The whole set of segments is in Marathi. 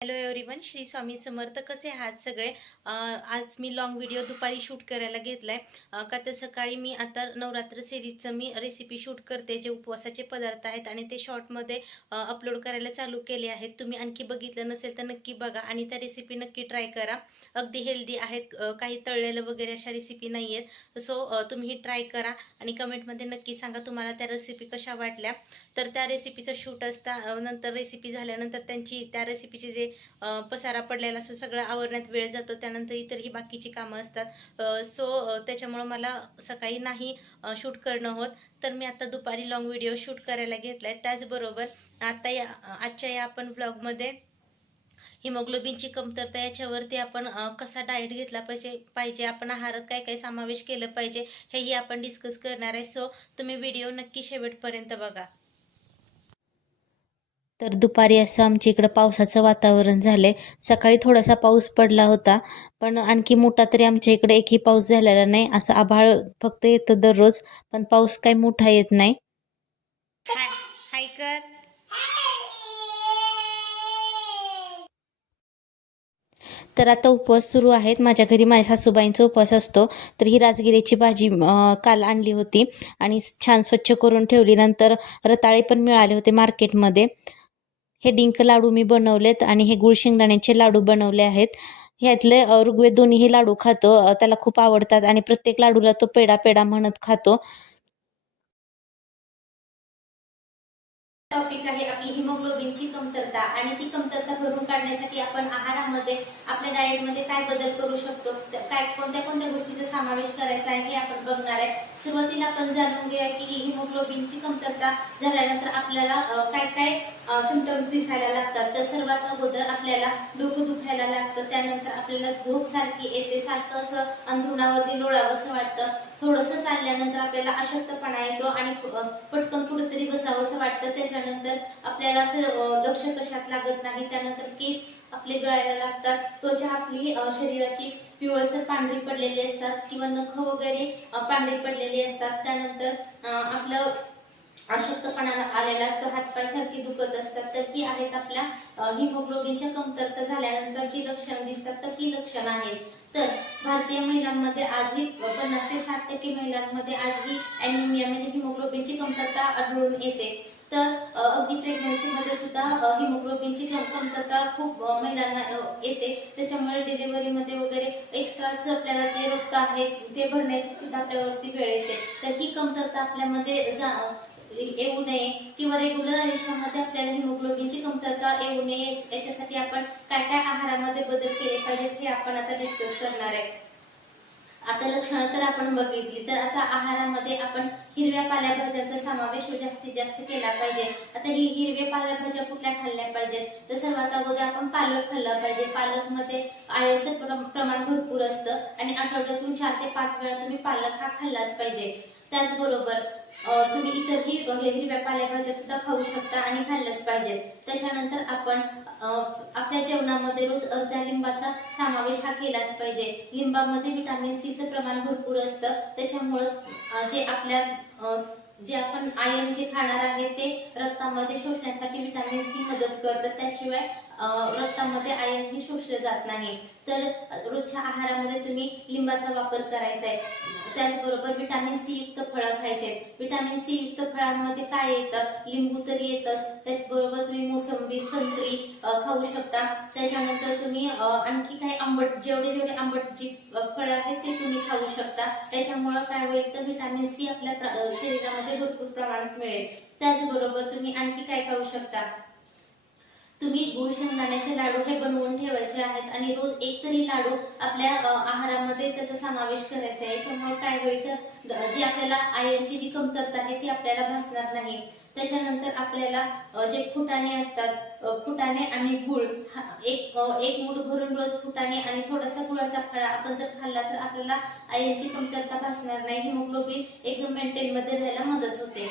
Hello everyone Shri Swami Samarth. कसे आहात सगळे? आज मी लॉंग व्हिडिओ दुपारी शूट करायला घेतलाय. आहे का तर सकाळी मी आता नवरात्र सिरीजचं मी रेसिपी शूट करते जे उपवासाचे पदार्थ आहेत आणि ते शॉर्टमध्ये अपलोड करायला चालू केले आहेत. तुम्ही आणखी बघितलं नसेल तर नक्की बघा आणि त्या रेसिपी नक्की ट्राय करा. अगदी हेल्दी आहेत. काही तळलेलं वगैरे अशा रेसिपी नाही आहेत. सो तुम्ही ट्राय करा आणि कमेंटमध्ये नक्की सांगा तुम्हाला त्या रेसिपी कशा वाटल्या. तर त्या रेसिपीचं शूट असता नंतर रेसिपी झाल्यानंतर त्यांची त्या रेसिपीचे जे पसारा पडलेला असतो सगळं आवरण्यात वेळ जातो त्यानंतर इतरही बाकीची कामं असतात. सो त्याच्यामुळं मला सकाळी नाही शूट करणं होत. तर मी आता दुपारी लॉंग व्हिडिओ शूट करायला घेतलाय. त्याचबरोबर आता या आजच्या या आपण ब्लॉगमध्ये हिमोग्लोबिनची कमतरता याच्यावरती आपण कसा डाएट घेतला पाहिजे पाहिजे आपण आहारात काय काय समावेश केलं पाहिजे हेही आपण डिस्कस करणार आहे. सो तुम्ही व्हिडिओ नक्की शेवटपर्यंत बघा. तर दुपारी असं आमच्या इकडं पावसाचं वातावरण झालंय. सकाळी थोडासा पाऊस पडला होता पण आणखी मोठा तरी आमच्या इकडे एकही पाऊस झालेला नाही. असं आभाळ फक्त येतं दररोज पण पाऊस काही मोठा येत नाही. हाय हाय कर. तर आता उपवास सुरू आहेत. माझ्या घरी माझ्या सासूबाईंचा उपवास असतो. तर ही राजगिरीची भाजी काल आणली होती आणि छान स्वच्छ करून ठेवली. नंतर रताळे पण मिळाले होते मार्केटमध्ये. हे डिंक लाडू मी बनवलेत आणि हे गुळ शेंगदाण्याचे लाडू बनवले आहेत. ह्यातले ऋग्वेद दोन्हीही लाडू खातो. त्याला खूप आवडतात आणि प्रत्येक लाडूला तो पेडा पेडा म्हणत खातो. टॉपिक आहे आपली हिमोग्लोबिनची कमतरता आणि ती कमतरता भरून काढण्यासाठी आपण आहार आपल्या डाएटमध्ये काय बदल करू शकतो? काय कोणत्या कोणत्या गोष्टीचा समावेश करायचा आहे हे आपण बघणार आहे. सुरुवातीला आपण जाणून घेऊया की हिमोग्लोबिनची कमतरता झाल्यानंतर आपल्याला काय काय सिमटम्स दिसायला लागतात. तर सर्वात अगोदर आपल्याला डोकं दुखायला लागतं. त्यानंतर आपल्याला झोप सारखी येते. सारखं असं अंथरुणावरती लोळावंसं वाटतं. थोडंसं चालल्यानंतर आपल्याला अशक्तपणा येतो आणि पटकन कुठेतरी बसावंसं वाटतं. त्याच्यानंतर आपल्याला असं लक्ष कशात लागत नाही. त्यानंतर केस आपले गळायला लागतात. त्वचा आपली शरीराची पिवळसर पांढरी पडलेली असतात किंवा नख वगैरे पांढरी पडलेली असतात. त्यानंतर आपलं अशक्तपणाला आलेला असतो. हातपाय सारखी दुखत असतात. तर ही आहेत आपल्या हिमोग्लोबिनच्या कमतरता झाल्यानंतर जी लक्षणं दिसतात तर ही लक्षणं आहेत. तर भारतीय महिलांमध्ये आजही पन्नास ते साठ टक्के महिलांमध्ये आजही अॅनिमिया म्हणजे हिमोग्लोबिनची कमतरता आढळून येते. तर अगदी प्रेग्नन्सीमध्ये सुद्धा हिमोग्लोबिनची कम- कमतरता खूप महिलांना येते. त्याच्यामुळे डिलिव्हरीमध्ये वगैरे एक्स्ट्राच आपल्याला जे रक्त आहे ते भरण्याची सुद्धा आपल्यावरती वेळ येते. तर ही कमतरता आपल्यामध्ये जा- येऊ नये किंवा रेग्युलर आयुष्यामध्ये आपल्याला हिमोग्लोबिनची कमतरता येऊ नये याच्यासाठी आपण काय काय आहारामध्ये बदल केले पाहिजेत हे आपण आता डिस्कस करणार आहे. आता लक्षणं तर आपण बघितली तर आता आहारामध्ये आपण हिरव्या पालेभाज्यांचा समावेश जास्तीत जास्त केला पाहिजे. आता ही हिरव्या पालेभाज्या कुठल्या खाल्ल्या पाहिजेत? तर सर्वात अगोदर आपण पालक खाल्ला पाहिजे. पालकमध्ये प्रमाण भरपूर असतं आणि आठवड्यातून चार ते पाच वेळा तुम्ही पालक हा खाल्लाच पाहिजे. त्याचबरोबर तुम्ही इतरही हिरव्या पालेभाज्या सुद्धा खाऊ शकता आणि खाल्ल्याच पाहिजेत त्याच्यानंतर आपण आपल्या जेवणामध्ये रोज अर्ध्या लिंबाचा समावेश हा केलाच पाहिजे. लिंबामध्ये विटॅमिन सीचं प्रमाण भरपूर असतं. त्याच्यामुळं जे आपल्या जे आपण आयन जे खाणार आहे ते रक्तामध्ये शोषण्यासाठी विटॅमिन सी मदत करतं. त्याशिवाय रक्तामध्ये आयन ही शोषलं जात नाही. तर रोजच्या आहारामध्ये तुम्ही लिंबाचा वापर करायचा आहे. त्याचबरोबर विटॅमिन सी युक्त फळं खायचे. विटॅमिन सी युक्त फळांमध्ये काय येतं? लिंबू तर येतच. त्याचबरोबर तुम्ही मोसंबी संत्री खाऊ शकता. त्याच्यानंतर तुम्ही आणखी काही आंबट जेवढे जेवढे आंबट जी फळं आहेत ते तुम्ही खाऊ शकता. त्याच्यामुळं काय होईल तर विटॅमिन सी आपल्या शरीरामध्ये भरपूर प्रमाणात मिळेल. त्याचबरोबर तुम्ही आणखी काय खाऊ शकता? तुम्ही गुळ शेंगदाण्याचे लाडू हे बनवून ठेवायचे आहेत आणि रोज एक तरी लाडू आपल्या आहारामध्ये त्याचा समावेश करायचा आहे. याच्यामुळे काय होईल जी आपल्याला आयनची जी कमतरता आहे ती आपल्याला भासणार नाही. त्याच्यानंतर आपल्याला जे फुटाणे असतात फुटाणे आणि गुळ एक एक मूठ भरून रोज फुटाणे आणि थोडासा गुळाचा फळा आपण जर खाल्ला तर आपल्याला आयनची कमतरता भासणार नाही. हिमोग्लोबिन एकदम मेंटेन मध्ये राहायला मदत होते.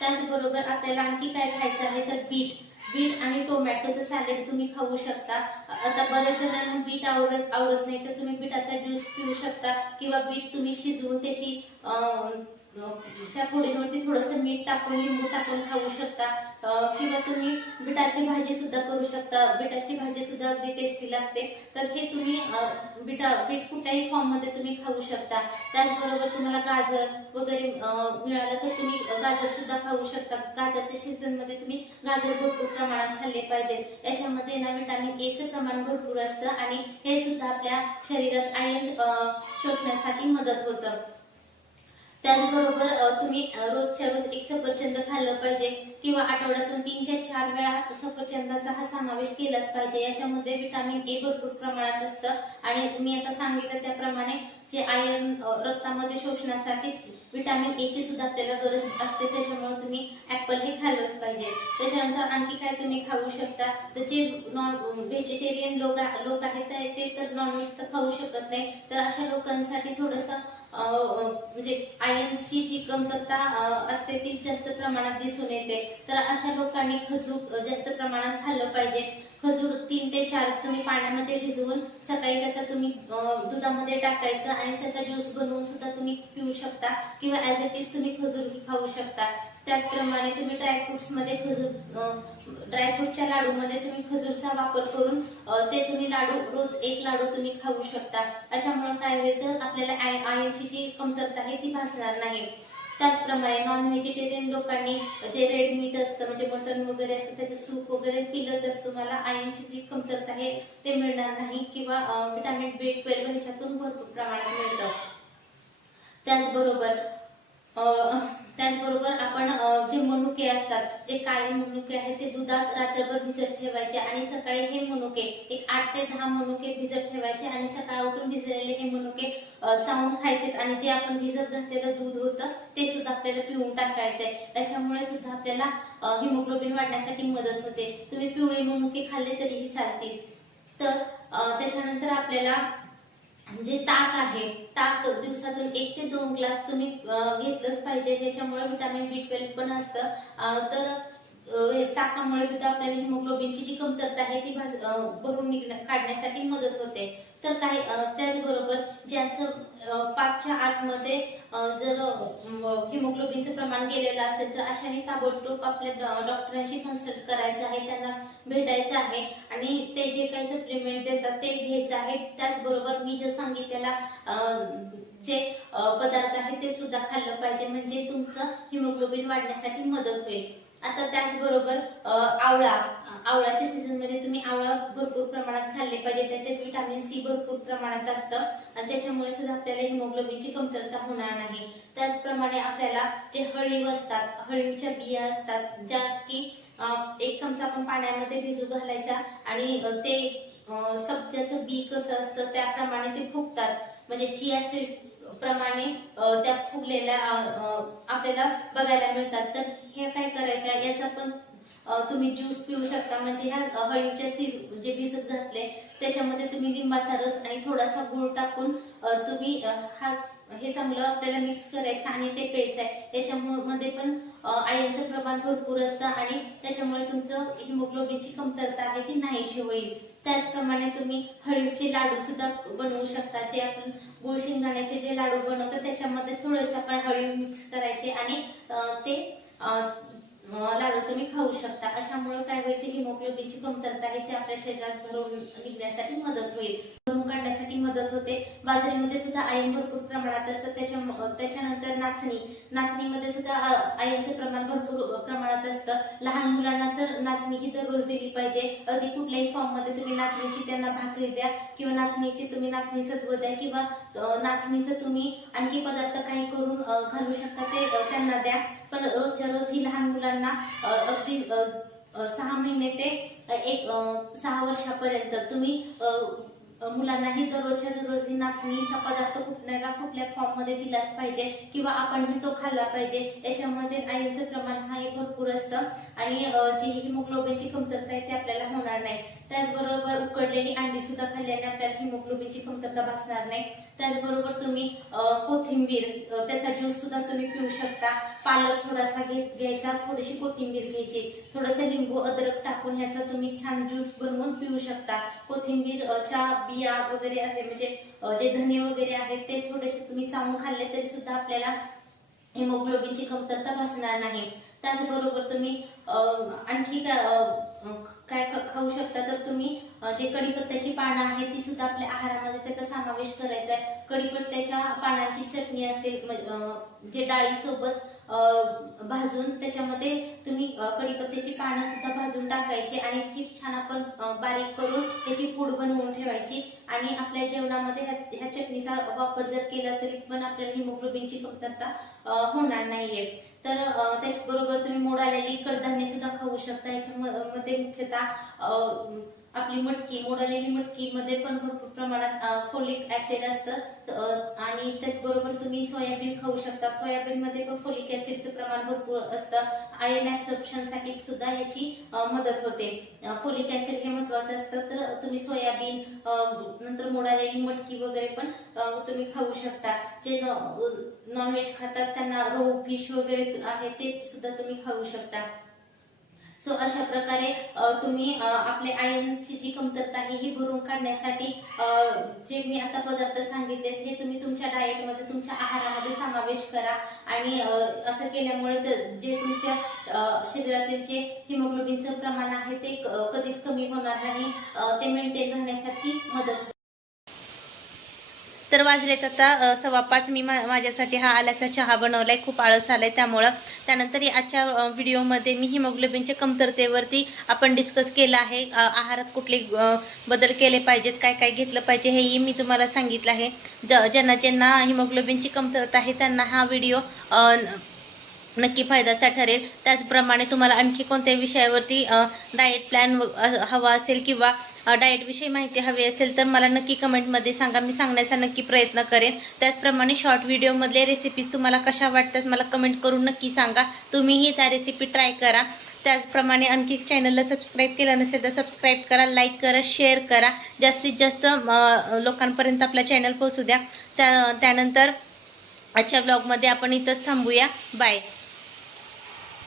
त्याचबरोबर आपल्याला आणखी काय खायचं आहे तर बीट. बीट आणि टोमॅटोचं सॅलड तुम्ही खाऊ शकता. आता बऱ्याच जणांना बीट आवडत आवडत नाही तर तुम्ही बीटाचा ज्यूस पिऊ शकता. किंवा बीट तुम्ही शिजवून त्याची अं, त्या फोडीवरती थोडंसं मीठ टाकून लिंबू टाकून खाऊ शकता. किंवा तुम्ही बिटाची भाजी सुद्धा करू शकता. बिटाची भाजी सुद्धा अगदी टेस्टी लागते. तर हे तुम्ही बिटा बीट कुठल्याही फॉर्ममध्ये तुम्ही खाऊ शकता. त्याचबरोबर तुम्हाला गाजर वगैरे मिळालं तर तुम्ही गाजर सुद्धा खाऊ शकता. गाजरच्या सीझनमध्ये तुम्ही गाजर भरपूर प्रमाणात खाल्ले पाहिजे. याच्यामध्ये ना विटामिन ए चं प्रमाण भरपूर असतं आणि हे सुद्धा आपल्या शरीरात आयन शोषण्यासाठी मदत होतं. त्याचबरोबर तुम्ही रोजच्या रोज एक सफरचंद खाल्लं पाहिजे किंवा आठवड्यातून तीन ते चार वेळा सफरचंदाचा हा समावेश केलाच पाहिजे. याच्यामध्ये विटामिन ए भरपूर प्रमाणात असतं. आणि मी आता सांगितलं त्याप्रमाणे जे आयर्न रक्तामध्ये शोषण्यासाठी विटामिन ए ची सुद्धा आपल्याला गरज असते. त्याच्यामुळे तुम्ही ऍपल हे खाल्लंच पाहिजे. त्याच्यानंतर आणखी काय तुम्ही खाऊ शकता? तर जे नॉन व्हेजिटेरियन लोक लोक आहेत ते- ते तर नॉनव्हेज तर खाऊ शकत नाही. तर अशा लोकांसाठी थोडंसं म्हणजे आयनची जी कमतरता असते ती जास्त प्रमाणात दिसून येते. तर अशा लोकांनी खजूर जास्त प्रमाणात खाल्लं पाहिजे. खजूर तीन ते चार तुम्ही पाण्यामध्ये भिजवून सकाळी त्याचा तुम्ही दुधामध्ये टाकायचं आणि त्याचा ज्यूस बनवून सुद्धा तुम्ही पिऊ शकता किंवा ऍज इट इज तुम्ही खजूर खाऊ शकता. त्याचप्रमाणे तुम्ही ड्रायफ्रुट्समध्ये खजूर ड्रायफ्रुटच्या लाडूमध्ये तुम्ही खजूरचा वापर करून ते तुम्ही लाडू रोज एक लाडू तुम्ही खाऊ शकता. अशामुळे काय होईल तर आपल्याला आयनची जी कमतरता आहे ती भासणार नाही. त्याचप्रमाणे नॉन व्हेजिटेरियन लोकांनी जे रेड मीट असतं म्हणजे मटन वगैरे असतं त्याचं सूप वगैरे पिलं तर तुम्हाला आयनची जी कमतरता आहे ते मिळणार नाही किंवा विटामिन बी ट्वेल्व ह्याच्यातून भरपूर प्रमाणात मिळतं. त्याचबरोबर अ, त्याचबरोबर आपण जे मनुके असतात जे काळे मनुके आहेत ते दुधात रात्रभर भिजत ठेवायचे आणि सकाळी हे मनुके एक आठ ते दहा मनुके भिजत ठेवायचे आणि सकाळ उठून भिजलेले हे मनुके चावून खायचे आणि जे आपण भिजत घातलेलं दूध होतं ते सुद्धा आपल्याला पिऊन टाकायचंय. त्याच्यामुळे सुद्धा आपल्याला हिमोग्लोबिन वाढण्यासाठी मदत होते. तुम्ही पिवळे मनुके खाल्ले तरीही चालतील. तर त्याच्यानंतर आपल्याला जे ताक आहे ताक दिवसातून एक ते दोन ग्लास तुम्ही घेतलंच पाहिजे. त्याच्यामुळे व्हिटॅमिन बी ट्वेल्व पण असतं. तर ताकामुळे सुद्धा आपल्याला हिमोग्लोबिनची जी कमतरता आहे ती भरून निघण्या काढण्यासाठी मदत होते. तर काही त्याचबरोबर ज्यांचं पाचच्या आतमध्ये जर हिमोग्लोबिनचं प्रमाण गेलेलं असेल तर अशाने ताबडतोब आपल्या डॉक्टरांशी कन्सल्ट करायचं आहे त्यांना भेटायचं आहे. आणि ते जे काही सप्लिमेंट देतात ते घ्यायचं आहे. त्याचबरोबर मी जे सांगितलेला जे पदार्थ आहे ते सुद्धा खाल्लं पाहिजे. म्हणजे तुमचं हिमोग्लोबिन वाढण्यासाठी मदत होईल. आता त्याचबरोबर आवळा. आवळाच्या सीझनमध्ये तुम्ही आवळा भरपूर प्रमाणात खाल्ले पाहिजे. त्याच्यात विटामिन सी भरपूर प्रमाणात असतं. आणि त्याच्यामुळे सुद्धा आपल्याला हिमोग्लोबिनची कमतरता होणार नाही. त्याचप्रमाणे आपल्याला जे हळीव असतात हळीवच्या बिया असतात ज्या की एक चमचा आपण पाण्यामध्ये भिजू घालायच्या आणि ते सब्जाचं बी कसं असतं त्याप्रमाणे ते फुगतात. म्हणजे चिया सीड प्रमाणे त्या फुगलेल्या आपल्याला बघायला मिळतात. तर हे काय करायच्या? याचा पण तुम्ही ज्यूस पिऊ शकता. म्हणजे ह्या हळीच्या हळीवच्या जे भिजत घातले त्याच्यामध्ये तुम्ही लिंबाचा रस आणि थोडासा गुळ टाकून तुम्ही हा हे चांगलं आपल्याला मिक्स करायचं आणि ते प्यायचं आहे याच्यामध्ये पण आयनचं प्रमाण भरपूर असतं आणि त्याच्यामुळे तुमचं हिमोग्लोबिनची कमतरता आहे ती नाहीशी होईल. त्याचप्रमाणे तुम्ही हळीवचे लाडू सुद्धा बनवू शकता जे आपण गुळ शेंगदाण्याचे जे लाडू बनवतो त्याच्यामध्ये थोडंसं आपण हळीव मिक्स करायचे आणि ते लाडू तुम्ही खाऊ शकता. अशामुळे काय होईल ते हिमोग्लोबिनची कमतरता आहे ते आपल्या शरीरात भरून निघण्यासाठी मदत होईल. भरून काढण्यासाठी मदत होते. बाजरीमध्ये सुद्धा आयन भरपूर प्रमाणात असतं. त्याच्या त्याच्यानंतर नाचणी. नाचणीमध्ये सुद्धा अ, प्रमाण भरपूर प्रमाणात असतं. लहान मुलांना तर नाचणी ही दररोज दिली पाहिजे. अगदी कुठल्याही फॉर्ममध्ये तुम्ही नाचणीची त्यांना भाकरी द्या किंवा नाचणीची तुम्ही नाचणी सत्व द्या किंवा नाचणीचं तुम्ही आणखी पदार्थ काही करून घालू शकता ते त्यांना द्या. पण रोजच्या रोज ही लहान मुलांना अगदी सहा महिने ते एक सहा वर्षापर्यंत तुम्ही मुलांनाही दररोजच्या दररोज नाचणीचा पदार्थ कुठल्या कुठल्या फॉर्ममध्ये दिलाच पाहिजे किंवा आपणही तो खाल्ला पाहिजे त्याच्यामध्ये आयर्नचं प्रमाण हा हे भरपूर असतं आणि जी हिमोग्लोबिनची कमतरता आहे ती आपल्याला होणार नाही. त्याचबरोबर उकडलेली अंडी सुद्धा खाल्ल्याने आपल्याला हिमोग्लोबिनची कमतरता भासणार नाही. त्याचबरोबर तुम्ही कोथिंबीर त्याचा ज्यूस सुद्धा तुम्ही पिऊ शकता. पालक थोडासा घेत घ्यायचा थोडीशी कोथिंबीर घ्यायची. थोडंसं लिंबू अद्रक टाकून ह्याचा तुम्ही छान ज्यूस बनवून पिऊ शकता. कोथिंबीर च्या बिया वगैरे असे म्हणजे जे धने वगैरे आहेत ते थोडेसे तुम्ही चावून खाल्ले तरी सुद्धा आपल्याला हिमोग्लोबिनची कमतरता भासणार नाही. त्याचबरोबर तुम्ही अं, आणखी काय खाऊ शकता तर तुम्ही जे कढीपत्त्याची पानं आहेत ती सुद्धा आपल्या आहारामध्ये त्याचा समावेश करायचा आहे. कडीपत्त्याच्या पानांची चटणी असेल म्हणजे, अं, जे डाळीसोबत भाजून त्याच्यामध्ये तुम्ही कडीपत्त्याची कढीपत्त्याची पानं सुद्धा भाजून टाकायची आणि ती छान आपण बारीक करून त्याची पूड बनवून ठेवायची. आणि आपल्या जेवणामध्ये ह्या ह्या चटणीचा वापर जर केला तरी पण आपल्याला हिमोग्लोबिनची कमतरता होणार नाहीये. तर त्याचबरोबर तुम्ही मोड आलेली कडधान्य सुद्धा खाऊ शकता. याच्यामध्ये मुख्यतः आपली मटकी मोड मटकीमध्ये पण भरपूर प्रमाणात फोलिक ऍसिड असतं. आणि त्याचबरोबर तुम्ही सोयाबीन खाऊ शकता. सोयाबीन मध्ये पण फोलिक ऍसिडचं प्रमाण भरपूर असतं. आयर्न ऍब्सॉर्प्शनसाठी सुद्धा याची मदत होते. फोलिक ऍसिड हे महत्वाचं असतं. तर तुम्ही सोयाबीन नंतर मोडालेली मटकी वगैरे पण तुम्ही खाऊ शकता. जे नॉनव्हेज खातात त्यांना रोहू फिश वगैरे आहे ते सुद्धा तुम्ही खाऊ शकता. सो अशा प्रकारे तुम्ही आपले आयनची जी कमतरता आहे ही भरून काढण्यासाठी जे मी आता पदार्थ सांगितले हे तुम्ही तुमच्या डाएटमध्ये तुमच्या आहारामध्ये समावेश करा. आणि असं केल्यामुळे जे तुमच्या शरीरातील जे हिमोग्लोबिनचं प्रमाण आहे ते कधीच कमी होणार नाही. ते मेंटेन राहण्यासाठी मदत तर वाजलेत आता सव्वा पाच. मी मा माझ्यासाठी हा आल्याचा चहा बनवलाय. खूप आळस आलाय त्यामुळं. त्यानंतर आजच्या व्हिडिओमध्ये मी हिमोग्लोबिनच्या कमतरतेवरती आपण डिस्कस केलं आहे. आहारात कुठले बदल केले पाहिजेत काय काय घेतलं पाहिजे हेही मी तुम्हाला सांगितलं आहे. ज ज्यांना ज्यांना हिमोग्लोबिनची कमतरता आहे त्यांना हा व्हिडिओ नक्की फायद्याचा ठरेल. त्याचप्रमाणे तुम्हाला आणखी कोणत्या विषयावरती डाएट प्लॅन हवा असेल किंवा डाएटविषयी माहिती हवी असेल तर मला नक्की कमेंटमध्ये सांगा. मी सांगण्याचा नक्की प्रयत्न करेन. त्याचप्रमाणे शॉर्ट व्हिडिओमधले रेसिपीज तुम्हाला कशा वाटतात मला कमेंट करून नक्की सांगा. तुम्हीही त्या रेसिपी ट्राय करा. त्याचप्रमाणे आणखी चॅनलला सबस्क्राईब केलं नसेल तर सबस्क्राईब करा लाईक करा शेअर करा. जास्तीत जास्त लोकांपर्यंत आपला चॅनल पोहोचू द्या. त्या त्यानंतर आजच्या ब्लॉगमध्ये आपण इथंच थांबूया. बाय